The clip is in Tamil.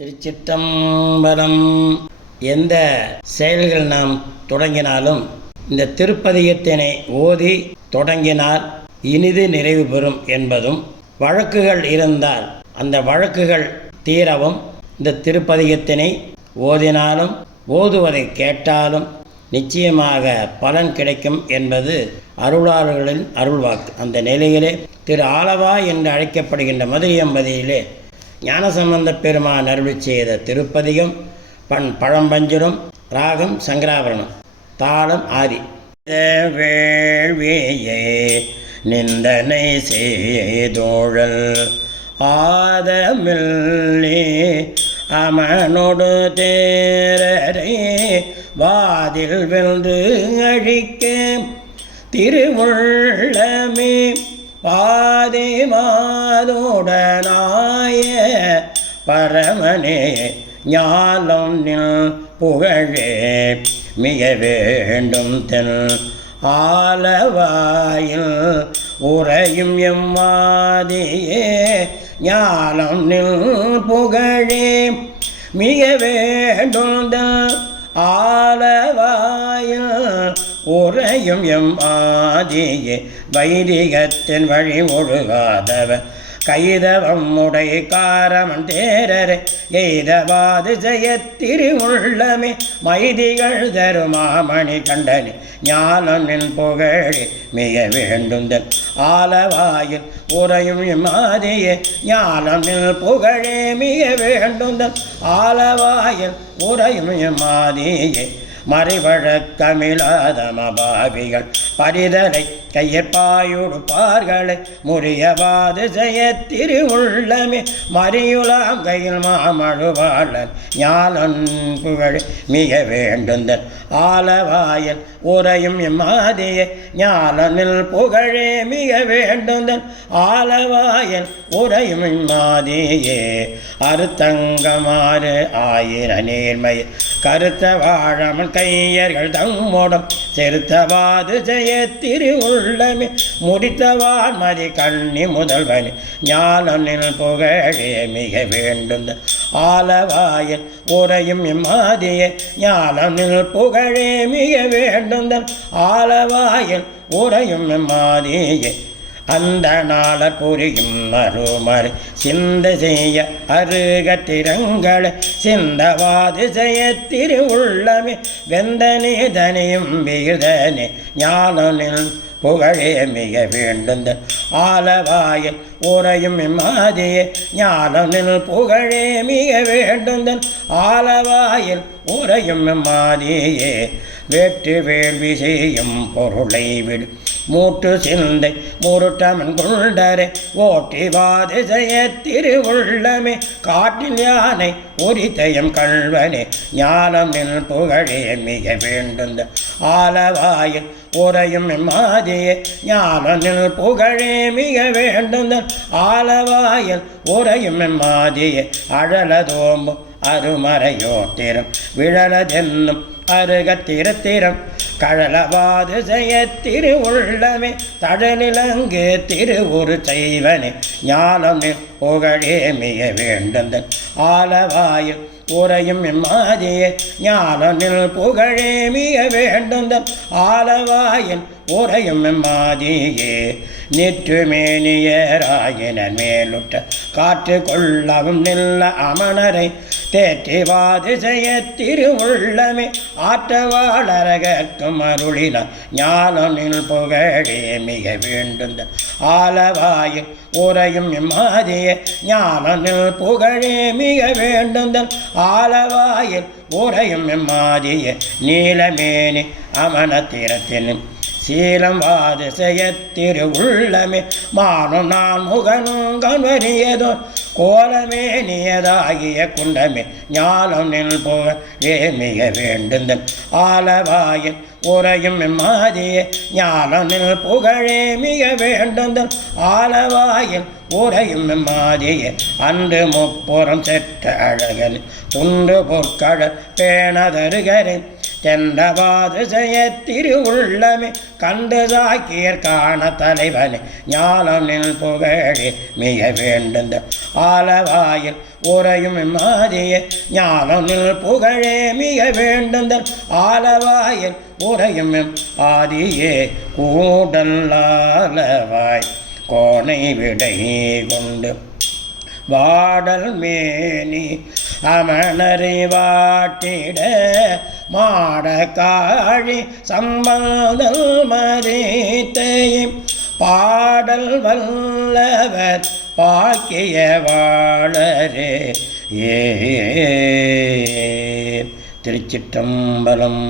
திருச்சிற்றம்பலம். எந்த செயல்கள் நாம் தொடங்கினாலும் இந்த திருப்பதிகத்தினை ஓதி தொடங்கினால் இனிது நிறைவு பெறும் என்பதும் வழக்குகள் இருந்தால் அந்த வழக்குகள் தீரவும் இந்த திருப்பதிகத்தினை ஓதினாலும் ஓதுவதை கேட்டாலும் நிச்சயமாக பலன் கிடைக்கும் என்பது அருளாளர்களின் அருள்வாக்கு. அந்த நிலையிலே திரு ஆலவா என்று அழைக்கப்படுகின்ற மதுரையம்பதியிலே ஞானசம்பந்த பெருமான் அருளி செய்த திருப்பதிகம் பண் பழம்பஞ்சுரம் ராகம் சங்கராபரணம் தாளம் ஆதி. வேள்வியே நிந்தனை செய்தோழல் ஆதமில்லே அமனோடு தேரரே வாதில் வென்று அழிக்க திருவுள்ளமே பாதி மாதோடனாய பரமனே ஞானம் நில் புகழே மிக வேண்டும் தென் ஆலவாயில் உறையும் எம்மாதியே ஞானம் நில் புகழே மிக வேண்டும் தென் ஆலவாயில் உறையும் எம் ஆதியே வைரிகத்தின் வழி ஒழுகாதவன் கைதவம் உடைய காரமன் தேரரை எய்தவாது ஜெயத்திருவுள்ளமே மைதிகள் தருமாமணி கண்டனி ஞானனின் புகழே மிக வேண்டுந்தல் ஆலவாயில் உறையும் இம்மாதியே ஞானனில் புகழே மிக வேண்டுந்தல் ஆலவாயில் உறையும் இம்மாதியே மறைவழக்கமிழாதமபாவிகள் பரிதலை கையற்பாயுடுப்பார்களை முறியவாது செய்ய திருவுள்ளமே. மறியுலாம் கையில் மாமழுவாளன் ஞானன் புகழ் மிக வேண்டுந்தன் ஆலவாயல் உறையும் இம்மாதியே ஞானனில் புகழே மிக வேண்டுந்தன் ஆலவாயல் உறையும் இம்மாதியே அறுத்தங்கமாறு ஆயிர நேர்மையில் கருத்த வாழாமல் கையர்கள் தம்மோடும் செருத்தவாது ஜெய திருவுள்ளமே முடித்தவான் மதி கண்ணி முதல்வனி ஞானனில் புகழே மிக வேண்டும். ஆலவாயில் உறையும் இம்மாதியே ஞானனில் புகழே மிக வேண்டும். ஆலவாயில் உறையும் இம்மாதியே அந்த நாளர் புரியும் அருமர் சிந்த செய்ய அருக திறங்கள் சிந்தவாது செய்ய திருவுள்ளமே. வெந்தனே தனியும் விகிதனே ஞானனில் புகழே மிக வேண்டுந்த ஆலவாயில் உறையும் மாதியே ஞானனில் புகழே மிக வேண்டுந்தன் ஆலவாயில் உறையும் மாதியே வேற்று வேள்வி செய்யும் பொருளை விடும் மூட்டு சிந்தை முருட்டமன் கொண்டரை ஓட்டி வாது செய்ய திருவுள்ளமே. காட்டில் யானை உரித்தயம் கல்வனே ஞானம் நில் புகழே மிக வேண்டுந்த ஆலவாயில் உறையும் மாதியே ஞானனில் புகழே மிக வேண்டுந்த ஆலவாயில் உறையும் மாதியே அழலதோம்பும் அருமறையோட்டிரம். விழலதென்னும் அருகத்திரத்திரம் கழலவாது செய்ய திருவுள்ளமே தழலிலங்கு திருவுரு செய்வனே ஞானம் புகழே மிக வேண்டுந்தன் ஆலவாயில் உறையும் எம்மாதியே ஞானனில் புகழே மிக வேண்டுந்தன் ஆலவாயில் உறையும் எம்மாதியே நெற்றுமேனியராயின மேலுட்ட காற்று கொள்ளவும் நில்ல அமணரை தேற்றிவாது செய்ய திருவுள்ளமே. ஆற்றவாளரகற்கும் அருளின ஞானனில் புகழே மிக வேண்டுந்த ஆலவாயில் உறையும் இம்மாதிய ஞானனில் புகழே மிக வேண்டுந்தன் ஆலவாயில் உறையும் இம்மாதிய நீலமேனி அமனத்திரத்தினும் சீலம் வாது செய்ய திரு உள்ளமே மானும் நான் முகனும் கண்வரியதோ கோலமே நியதாகிய குண்டமே ஞானம் நில் புகழே மிக வேண்டுந்த ஆலவாயில் உறையும் மாதியே ஞானம் நில் புகழே மிக வேண்டுந்த ஆலவாயில் உறையும் மாதியே அன்று முப்புறம் செற்ற அழகன். துண்டு பொற்கடல் பேணதருகரின் தென்றவாது உள்ளமே கண்டு சாக்கியர் காண தலைவனே ஞானனில் புகழே மிக வேண்டுந்த ஆலவாயில் உரையும் மாதிய ஞானனில் புகழே மிக வேண்டுந்த ஆலவாயில் உரையும் ஆதியே கூடல்லாலவாய் கோணை விடை கொண்டு வாடல் மேனி அமணரை வாட்டிட மாட காழி சம்பந்தல் மறித்தையும் பாடல் வல்லவர் பாக்கிய வாழரே. ஏ திருச்சிற்றம்பலம்